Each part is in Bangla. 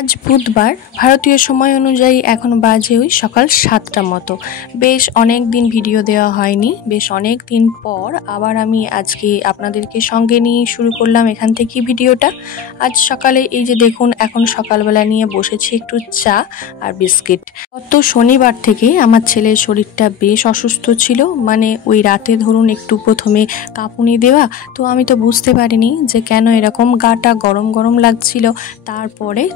আজ বুধবার ভারতীয় সময় অনুযায়ী এখন বাজে ওই সকাল 7টার মতো। বেশ অনেক দিন ভিডিও দেওয়া হয়নি, বেশ অনেক দিন পর আবার আমি আজকে আপনাদেরকে সঙ্গে নিয়ে শুরু করলাম এখান থেকে ভিডিওটা। আজ সকালে এই যে দেখুন, এখন সকালবেলা নিয়ে বসেছি একটু চা আর বিস্কিট। গত শনিবার থেকে আমার ছেলের শরীরটা বেশ অসুস্থ ছিল, মানে ওই রাতে ধরুন একটু প্রথমে কাঁপুনি দেওয়া, তো আমি তো বুঝতে পারিনি যে কেন এরকম গাটা গরম গরম লাগছিল।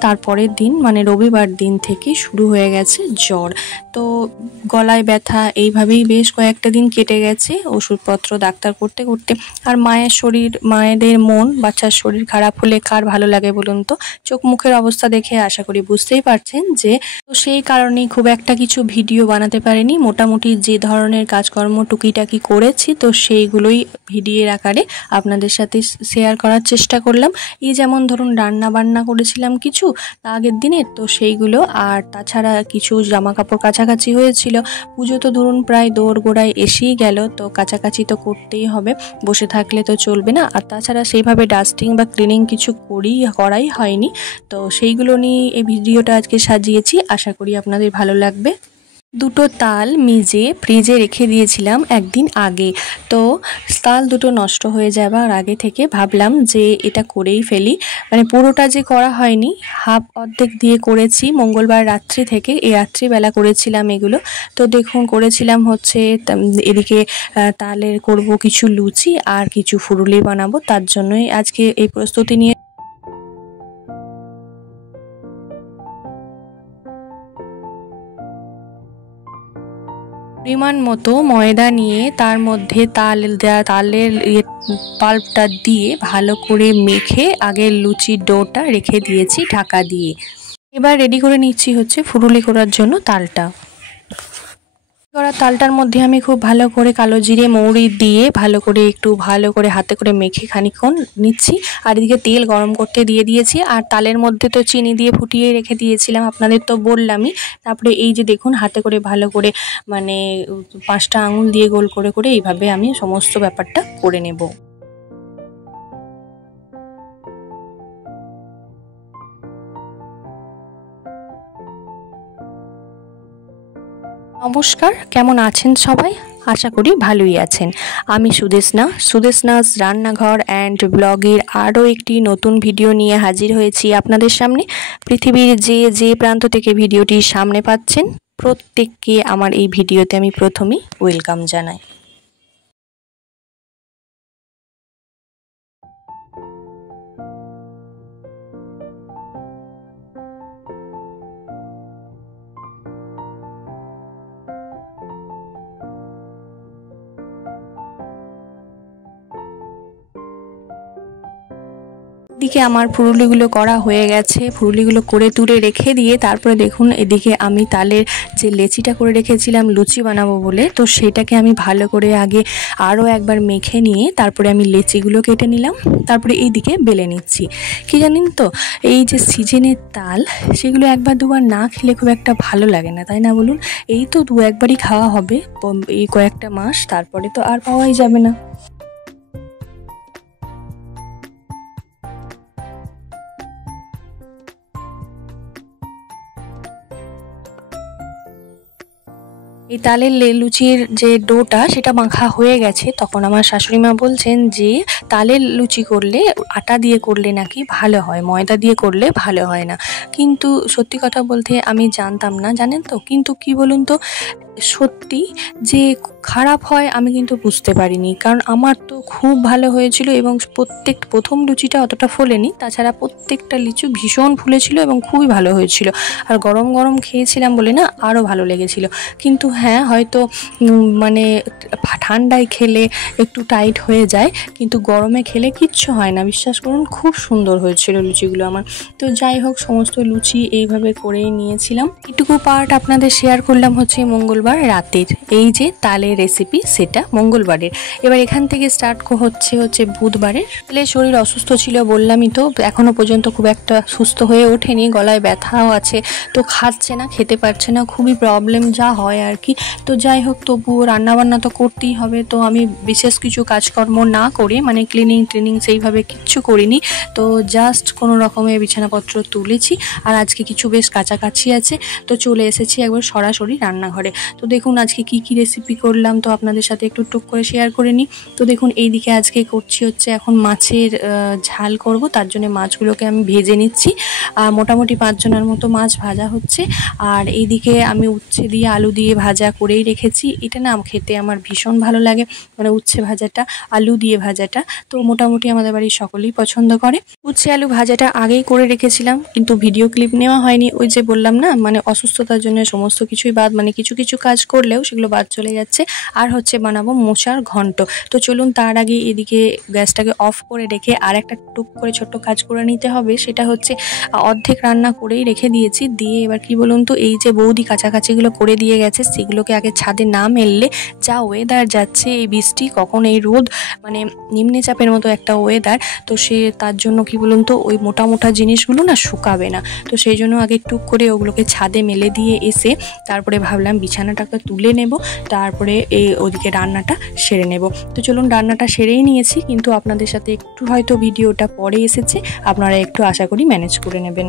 তারপরের দিন মানে রবিবার দিন থেকে শুরু হয়ে গেছে জ্বর, তো গলায় ব্যথা, এইভাবেই বেশ কয়েকটা দিন কেটে গেছে ওষুধপত্র ডাক্তার করতে করতে। আর মায়েদের মন, বাচ্চার শরীর খারাপ হলে কার ভালো লাগে বলুন তো? চোখ মুখের অবস্থা দেখে আশা করি বুঝতেই পারছেন যে, তো সেই কারণেই খুব একটা কিছু ভিডিও বানাতে পারিনি। মোটামুটি যে ধরনের কাজকর্ম টুকিটাকি করেছি তো সেইগুলোই ভিডিওর আকারে আপনাদের সাথে শেয়ার করার চেষ্টা করলাম। এই যেমন ধরুন রান্না বান্না করেছিলাম কিছু আগের দিনে, তো সেইগুলো, আর তাছাড়া কিছু জামা কাপড় কাছাকাছি হয়েছিল। পুজো তো ধরুন প্রায় দোরগোড়ায় এসেই গেল, তো কাছাকাছি তো করতেই হবে, বসে থাকলে তো চলবে না। আর তাছাড়া সেইভাবে ডাস্টিং বা ক্লিনিং কিছু করাই হয়নি, তো সেইগুলো নিয়ে এই ভিডিওটা আজকে সাজিয়েছি। আশা করি আপনাদের ভালো লাগবে। দুটো তাল মিজে ফ্রিজে রেখে দিয়েছিলাম একদিন আগে, তো তাল দুটো নষ্ট হয়ে যাবার আগে থেকে ভাবলাম যে এটা করেই ফেলি। মানে পুরোটা যে করা হয়নি, অর্ধেক দিয়ে করেছি মঙ্গলবার রাত্রি থেকে, এই রাত্রিবেলা করেছিলাম এগুলো। তো দেখুন করেছিলাম হচ্ছে এদিকে তালের করব কিছু লুচি আর কিছু ফুরুলি বানাবো, তার জন্যই আজকে এই প্রস্তুতি নিয়ে। পরিমাণ মতো ময়দা নিয়ে তার মধ্যে তালের পাল্পটা দিয়ে ভালো করে মেখে আগে লুচির ডোটা রেখে দিয়েছি ঢাকা দিয়ে। এবার রেডি করে নিচ্ছি হচ্ছে ফুরুলি করার জন্য তালটা। তালটার মধ্যে আমি খুব ভালো করে কালো জিরে মৌরি দিয়ে ভালো করে হাতে করে মেখে খানিকক্ষণ নিচ্ছি। আর এদিকে তেল গরম করতে দিয়ে দিয়েছি, আর তালের মধ্যে তো চিনি দিয়ে ফুটিয়ে রেখে দিয়েছিলাম, আপনাদের তো বললামই। তারপরে এই যে দেখুন হাতে করে ভালো করে মানে 5টা আঙুল দিয়ে গোল করে করে এইভাবে আমি সমস্ত ব্যাপারটা করে নেব। নমস্কার, কেমন আছেন সবাই? আশা করি ভালোই আছেন। আমি সুদেশনাস রান্নাঘর অ্যান্ড ব্লগের আরও একটি নতুন ভিডিও নিয়ে হাজির হয়েছি আপনাদের সামনে। পৃথিবীর যে প্রান্ত থেকে ভিডিওটি সামনে পাচ্ছেন প্রত্যেককে আমার এই ভিডিওতে আমি প্রথমেই ওয়েলকাম জানাই। এদিকে আমার ফুরুলিগুলো করা হয়ে গেছে, ফুরুলিগুলো করে তুলে রেখে দিয়ে তারপরে দেখুন এদিকে আমি তালের যে লেচিটা করে রেখেছিলাম লুচি বানাবো বলে, তো সেটাকে আমি ভালো করে আগে আরও একবার মেখে নিয়ে তারপরে আমি লেচিগুলো কেটে নিলাম। তারপরে এইদিকে বেলে নিচ্ছি। কি জানেন তো, এই যে সিজনের তাল সেগুলো একবার দুবার না খেলে খুব একটা ভালো লাগে না, তাই না বলুন? এই তো 2-1বারই খাওয়া হবে এই কয়েকটা মাস, তারপরে তো আর পাওয়াই যাবে না। এই তালের লুচির যে ডোটা সেটা মাখা হয়ে গেছে, তখন আমার শাশুড়ি মা বলছেন যে তালের লুচি করলে আটা দিয়ে করলে নাকি ভালো হয়, ময়দা দিয়ে করলে ভালো হয় না। কিন্তু সত্যি কথা বলতে আমি জানতাম না, জানেন তো। কিন্তু কি বলুন তো, সত্যি যে খারাপ হয় আমি কিন্তু বুঝতে পারিনি, কারণ আমার তো খুব ভালো হয়েছিল এবং প্রথম লুচিটা অতটা ফোলেনি, তাছাড়া প্রত্যেকটা লিচু ভীষণ ফুলেছিল এবং খুবই ভালো হয়েছিল। আর গরম গরম খেয়েছিলাম বলে না আরও ভালো লেগেছিল। কিন্তু হ্যাঁ, হয়তো মানে ঠান্ডায় খেলে একটু টাইট হয়ে যায়, কিন্তু গরমে খেলে কিচ্ছু হয় না, বিশ্বাস করুন। খুব সুন্দর হয়েছিল লুচিগুলো আমার। তো যাই হোক, সমস্ত লুচি এইভাবে করেই নিয়েছিলাম। এটুকু পার্ট আপনাদের শেয়ার করলাম হচ্ছে মঙ্গলবার মঙ্গলবার রাতের এই যে তালের রেসিপি, সেটা মঙ্গলবারের। এবার এখান থেকে স্টার্ট হচ্ছে বুধবারের। তাহলে শরীর অসুস্থ ছিল বললামই তো, এখনো পর্যন্ত খুব একটা সুস্থ হয়ে ওঠেনি, গলায় ব্যথাও আছে, তো খাচ্ছে না, খেতে পারছে না, খুবই প্রবলেম যা হয় আর কি। তো যাই হোক, তবুও রান্নাবান্না তো করতেই হবে। তো আমি বিশেষ কিছু কাজকর্ম না করে, মানে ক্লিনিং সেইভাবে কিচ্ছু করিনি, তো জাস্ট কোনো রকমে বিছানাপত্র তুলেছি। আর আজকে কিছু বেশ কাছাকাছি আছে, তো চলে এসেছি একবার সরাসরি রান্নাঘরে। তো দেখুন আজকে কি রেসিপি করলাম, তো আপনাদের সাথে একটু টুক করে শেয়ার করে নিই। তো দেখুন এইদিকে আজকে করছি হচ্ছে এখন মাছের ঝাল করব, তার জন্য মাছগুলোকে আমি ভেজে নিচ্ছি। মোটামুটি 5 জনের মতো মাছ ভাজা হচ্ছে। আর এইদিকে আমি উচ্ছে দিয়ে আলু দিয়ে ভাজা করেই রেখেছি। এটা না খেতে আমার ভীষণ ভালো লাগে, মানে উচ্ছে ভাজাটা, আলু দিয়ে ভাজাটা। তো মোটামুটি আমাদের বাড়ির সকলেই পছন্দ করে। উচ্ছে আলু ভাজাটা আগেই করে রেখেছিলাম, কিন্তু ভিডিও ক্লিপ নেওয়া হয়নি। ওই যে বললাম না, মানে অসুস্থতার জন্য সমস্ত কিছুই বাদ, মানে কিছু কাজ করলেও সেগুলো বাদ চলে যাচ্ছে। আর হচ্ছে বানাবো মোচার ঘন্ট। তো চলুন তার আগে এদিকে গ্যাসটাকে অফ করে রেখে আর একটা টুক করে ছোট্ট কাজ করে নিতে হবে। সেটা হচ্ছে অর্ধেক রান্না করেই রেখে দিয়েছি, দিয়ে এবার কি বলুন তো, এই যে বৌদি কাছাকাছিগুলো করে দিয়ে গেছে, সেগুলোকে আগে ছাদে না মেললে যা ওয়েদার যাচ্ছে, এই বৃষ্টি কখন এই রোদ, মানে নিম্নচাপের মতো একটা ওয়েদার। তো সে তার জন্য কি বলুন তো, ওই মোটা জিনিসগুলো না শুকাবে না। তো সেই জন্য আগে টুক করে ওগুলোকে ছাদে মেলে দিয়ে এসে তারপরে ভাবলাম বিছানাটাকে তুলে নেব, তারপরে ওদিকে রান্নাটা সেরে নেব। তো চলুন রান্নাটা সেরেই নিয়েছি, কিন্তু আপনাদের সাথে একটু হয়তো ভিডিওটা পরে এসেছে, আপনারা একটু আশা করি ম্যানেজ করে নেবেন।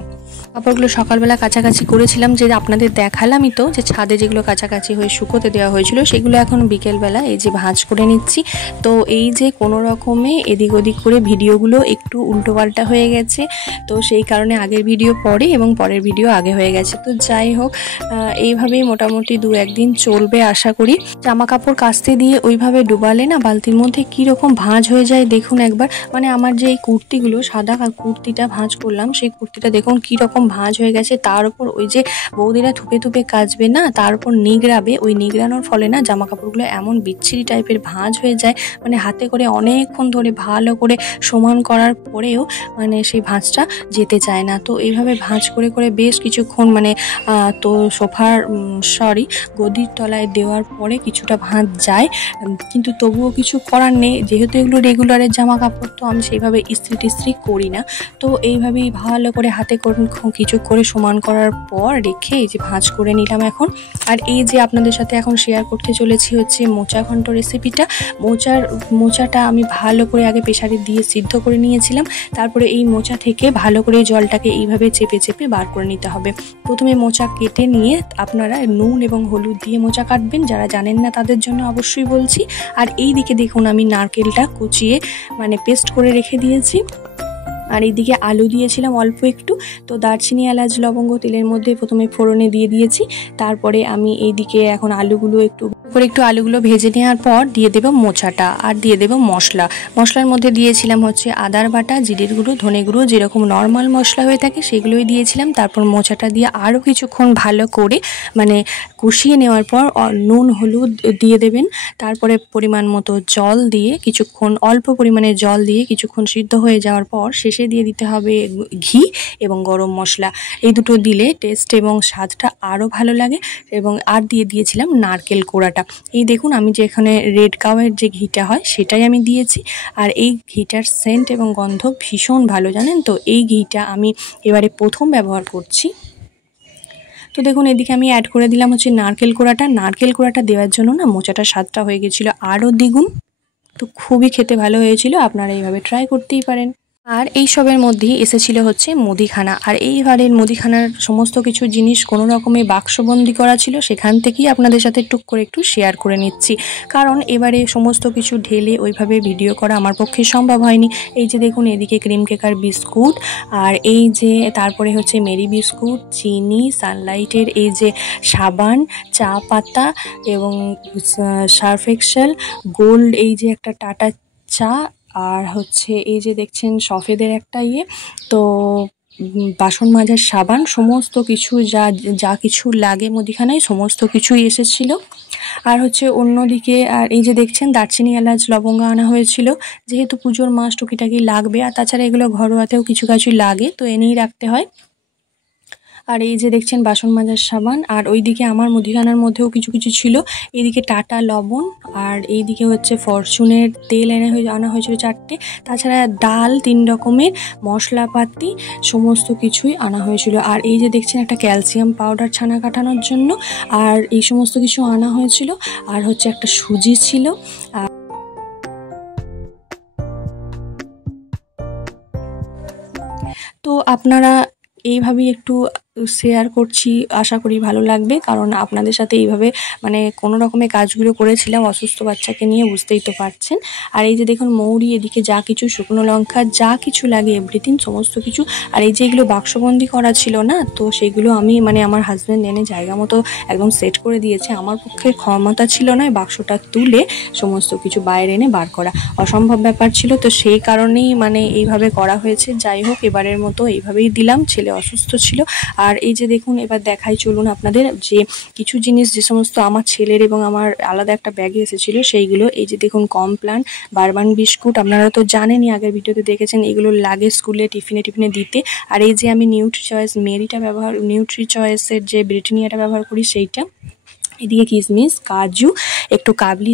কাপড়গুলো সকালবেলা কাছাকাছি করেছিলাম, যে আপনাদের দেখালামই তো, যে ছাদে যেগুলো কাছাকাছি হয়ে শুকোতে দেওয়া হয়েছিল, সেগুলো এখন বিকেলবেলা এই যে ভাঁজ করে নিচ্ছি। তো এই যে কোনো রকমে এদিক ওদিক করে ভিডিওগুলো একটু উল্টোপাল্টা হয়ে গেছে, তো সেই কারণে আগের ভিডিও পরে এবং পরের ভিডিও আগে হয়ে গেছে। তো যাই হোক, এইভাবেই মোটামুটি 2-1 দিন চলবে আশা করি। জামা কাপড় কাচতে দিয়ে ওইভাবে ডুবালে না বালতির মধ্যে কীরকম ভাঁজ হয়ে যায় দেখুন একবার। মানে আমার যে এই কুর্তিগুলো, সাদা কুর্তিটা ভাঁজ করলাম, সেই কুর্তিটা দেখুন কীরকম ভাঁজ হয়ে গেছে। তার উপর ওই যে বৌদিরা থুপে কাচবে না, তার উপর নিগড়াবে, ওই নিগড়ানোর ফলে না জামা কাপড়গুলো এমন বিচ্ছিরি টাইপের ভাঁজ হয়ে যায়, মানে হাতে করে অনেকক্ষণ ধরে ভালো করে সমান করার পরেও মানে সেই ভাঁজটা যেতে চায় না। তো এইভাবে ভাঁজ করে বেশ কিছুক্ষণ, মানে তো সোফার গদির তলায় দেওয়ার পরে কিছুটা ভাঁজ যায়, কিন্তু তবুও কিছু করার নেই, যেহেতু এগুলো রেগুলারের জামা কাপড়, তো আমি সেইভাবে ইস্ত্রি করি না। তো এইভাবেই ভালো করে হাতে কিছু করে সমান করার পর রেখে এই যে ভাঁজ করে নিলাম এখন। আর এই যে আপনাদের সাথে এখন শেয়ার করতে চলেছি হচ্ছে মোচা ঘন্ট রেসিপিটা। মোচাটা আমি ভালো করে আগে প্রেসারে দিয়ে সিদ্ধ করে নিয়েছিলাম। তারপরে এই মোচা থেকে ভালো করে জলটাকে এইভাবে চেপে বার করে নিতে হবে। প্রথমে মোচা কেটে নিয়ে আপনারা নুন এবং হলুদ দিয়ে মোচা কাটবেন, যারা জানেন না তাদের জন্য অবশ্যই বলছি। আর এই দিকে দেখুন আমি নারকেলটা কুচিয়ে মানে পেস্ট করে রেখে দিয়েছি। আর এইদিকে আলু দিয়েছিলাম অল্প একটু, তো দারচিনি এলাচ লবঙ্গ তেলের মধ্যে প্রথমে ফোড়নে দিয়ে দিয়েছি। তারপরে আমি এইদিকে এখন আলুগুলো একটু আলুগুলো ভেজে নেওয়ার পর দিয়ে দেবো মোচাটা, আর দিয়ে দেবো মশলার মধ্যে দিয়েছিলাম হচ্ছে আদার বাটা, জিরের গুঁড়ো, ধনে গুঁড়ো, যেরকম নর্মাল মশলা হয়ে থাকে সেগুলোই দিয়েছিলাম। তারপর মোচাটা দিয়ে আরও কিছুক্ষণ ভালো করে মানে কষিয়ে নেওয়ার পর নুন হলুদ দিয়ে দেবেন। তারপরে পরিমাণ মতো জল দিয়ে কিছুক্ষণ, অল্প পরিমাণে জল দিয়ে কিছুক্ষণ সিদ্ধ হয়ে যাওয়ার পর শেষে দিয়ে দিতে হবে ঘি এবং গরম মশলা। এই দুটো দিলে টেস্ট এবং স্বাদটা আরও ভালো লাগে। এবং আর দিয়ে দিয়েছিলাম নারকেল কোড়াটা। এই দেখুন আমি যে এখানে রেড কাউয়ের যে ঘিটা হয় সেটাই আমি দিয়েছি। আর এই ঘিটার সেন্ট এবং গন্ধ ভীষণ ভালো, জানেন তো। এই ঘিটা আমি এবারে প্রথম ব্যবহার করছি। তো দেখুন এদিকে আমি অ্যাড করে দিলাম হচ্ছে নারকেল কোড়াটা দেওয়ার জন্য না মোচাটার স্বাদটা হয়ে গেছিলো আরও দ্বিগুণ। তো খুবই খেতে ভালো হয়েছিল, আপনারা এইভাবে ট্রাই করতেই পারেন। আর এই সবের মধ্যেই এসেছিল হচ্ছে মুদিখানা। আর এইবারের মুদিখানার সমস্ত কিছু জিনিস কোনো রকমে বাক্সবন্দি করা ছিল, সেখান থেকেই আপনাদের সাথে টুক করে একটু শেয়ার করে নিচ্ছি। কারণ এবারে সমস্ত কিছু ঢেলে ওইভাবে ভিডিও করা আমার পক্ষে সম্ভব হয়নি। এই যে দেখুন এদিকে ক্রিম কেকার বিস্কুট, আর এই যে তারপরে হচ্ছে মেরি বিস্কুট, চিনি, সানলাইটের এই যে সাবান, চা পাতা এবং সার্ফ এক্সেল, গোল্ড এই যে একটা টাটা চা, আর হচ্ছে এই যে দেখছেন সফেদের একটা তো বাসন মাজার সাবান, সমস্ত কিছু যা কিছু লাগে মুদিখানায় সমস্ত কিছুই এসেছিল। আর হচ্ছে অন্যদিকে আর এই যে দেখছেন দারচিনি এলাচ লবঙ্গ আনা হয়েছিল, যেহেতু পুজোর মাস টুকিটাকি লাগবে। আর তাছাড়া এগুলো ঘরোয়াতেও কিছু লাগে, তো এনেই রাখতে হয়। আর এই যে দেখছেন বাসন মাজার সাবান, আর ওইদিকে আমার মুদিখানার মধ্যেও কিছু কিছু ছিল। এইদিকে টাটা লবণ, আর এইদিকে হচ্ছে ফরচুনের তেল আনা হয়েছিল 4টে, তাছাড়া ডাল 3 রকমের, মশলাপাতি সমস্ত কিছুই আনা হয়েছিল। আর এই যে দেখছেন একটা ক্যালসিয়াম পাউডার ছানা কাটানোর জন্য, আর এই সমস্ত কিছু আনা হয়েছিল। আর হচ্ছে একটা সুজি ছিল। তো আপনারা এইভাবেই একটু শেয়ার করছি, আশা করি ভালো লাগবে, কারণ আপনাদের সাথে এইভাবে মানে কোনো রকমের কাজগুলো করেছিলাম অসুস্থ বাচ্চাকে নিয়ে, বুঝতেই তো পারছেন। আর এই যে দেখুন মৌরি, এদিকে যা কিছু শুকনো লঙ্কা যা কিছু লাগে এভরিথিং সমস্ত কিছু। আর এই যে এগুলো বাক্সবন্দি করা ছিল না, তো সেগুলো আমি মানে আমার হাজব্যান্ড এনে জায়গা মতো একদম সেট করে দিয়েছে। আমার পক্ষে ক্ষমতা ছিল না বাক্সটা তুলে সমস্ত কিছু বাইরে এনে বার করা, অসম্ভব ব্যাপার ছিল, তো সেই কারণেই মানে এইভাবে করা হয়েছে। যাই হোক, এবারের মতো এইভাবেই দিলাম, ছেলে অসুস্থ ছিল। আর এই যে দেখুন এবার দেখাই চলুন আপনাদের যে কিছু জিনিস যে সমস্ত আমার ছেলের এবং আমার আলাদা একটা ব্যাগে এসেছিলো সেইগুলো। এই যে দেখুন কমপ্লান, বারবান বিস্কুট, আপনারা তো জানেনই, আগের ভিডিওতে দেখেছেন, এগুলো লাগে স্কুলে টিফিনে দিতে। আর এই যে আমি নিউট্রি চয়েস নিউট্রি চয়েসের যে ব্রিটানিয়াটা ব্যবহার করি সেইটা। এদিকে কিশমিশ, কাজু, একটু কাবলি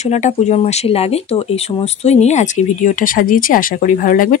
ছোলাটা পুজোর মাসে লাগে। তো এই সমস্তই নিয়ে আজকে ভিডিওটা সাজিয়েছি, আশা করি ভালো লাগবে।